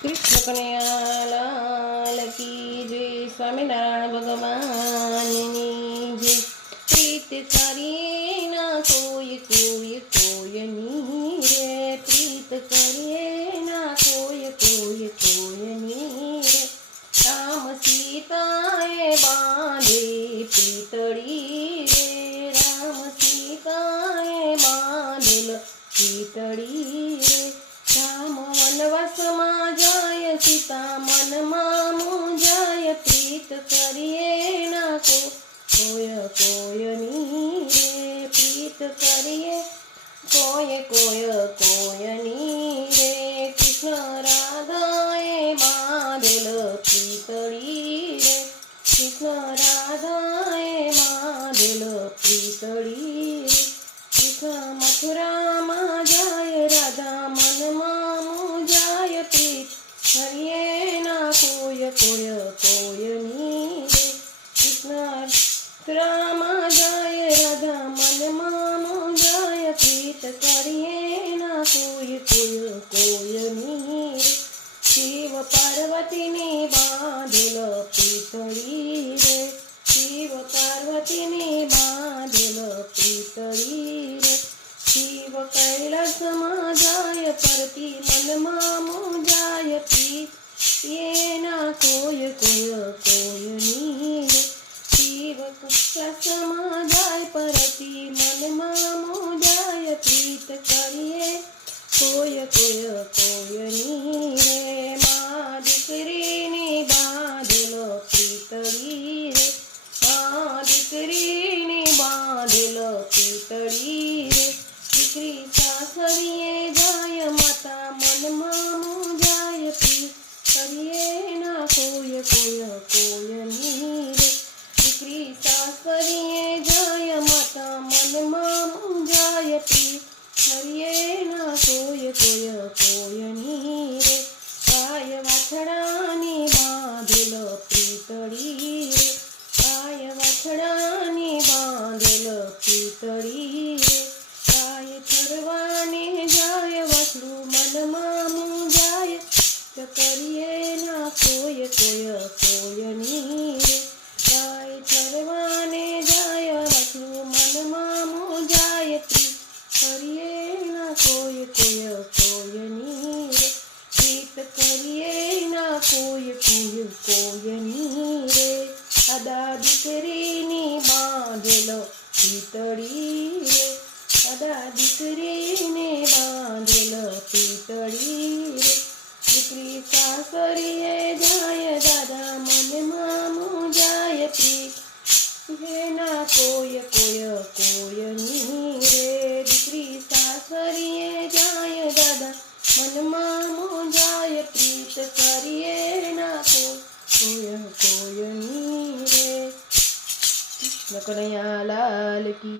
કૃષ્ણ કનૈયા લાલ કી જય, સ્વામિનારાયણ ભગવાનની જય। પ્રીત સારી ના કોઈ કોઈ કોયની રે, પ્રીત કરીએ ના કોઈ કોઈ કોયની રે। રામ સીતાએ બાંધે પીતળી રે, રામ સીતાએ બાંધેલ પીતળી રે। રામ વનવાસમાં જાય, સીતા મનમાં મૂંઝાય, પ્રીત કરીએ ના કોઈ કોયની રે, પ્રીત કરીએ કોઈ કોયની રે। કૃષ્ણ રાધાએ બાંધેલ પીતળી રે, કૃષ્ણ રાધાએ બાંધેલ પીતળી રે। કૃષ્ણ મથુરામાં જાય, રાધા મનમાં મૂંઝાય, પ્રીત કરીએ ના કોઈ કોયની રે। કૃષ્ણ મથુરામાં જાય, રાધા મનમાં મૂંઝાય, પ્રીત કરીએ ના કોઈ કોયની રે। શિવ પાર્વતીની બાંધેલ પીતળી રે, શિવ પાર્વતીની બાંધેલ પીતળી રે। શિવ કૈલાસમાં જાય, પરતી મનમાં મૂંઝાય, પ્રીત એના કોઈ કોયની રે। શિવ કૈલાસમાં જાય, પરતી મનમાં મૂંઝાય, પ્રીત કરીએ કોઈ કોયની રે। મા દીકરીની બાંધેલ પીતળી રે, મા દીકરીની બાંધેલ પીતળી રે। દીકરી સાસરીએ જાય, માતા મનમાં મૂંઝાય, પ્રીત કરીએ ના કોઈ કોયની રે। દીકરી સાસરીએ જાય, માતા મનમાં મૂંઝાય, પ્રીત કરીએ ના કોઈ કોયની રે। ગાય વાછડાની બાંધેલ પીતળી રે, ગાય વાછડાની બાંધેલ પીતળી રે। ગાય ચરવાને જાય, વાછડું મનમાં મૂંઝાય, કરીએ ના કોઈ કોયની રે। ગાય ચરવાને જાય, વાછડું મનમાં મૂંઝાય, પ્રીત કરીએ ના કોઈ કોયની રે। પ્રીત કરીએ ના કોઈ કોયની રે। દાદા દીકરીની બાંધેલ પીતળી રે, દાદા દીકરીને બાંધેલ પીતળી રે। દીકરી સાસરીએ જાય, દાદા મનમાં મૂંઝાય, પ્રીત ના કોઈ કોયની રે। દીકરી સાસરીએ જાય, દાદા મનમાં મૂંઝાય, પ્રીત કરીએ ના કોઈ કોયની રે। કૃષ્ણ કનૈયા લાલ કી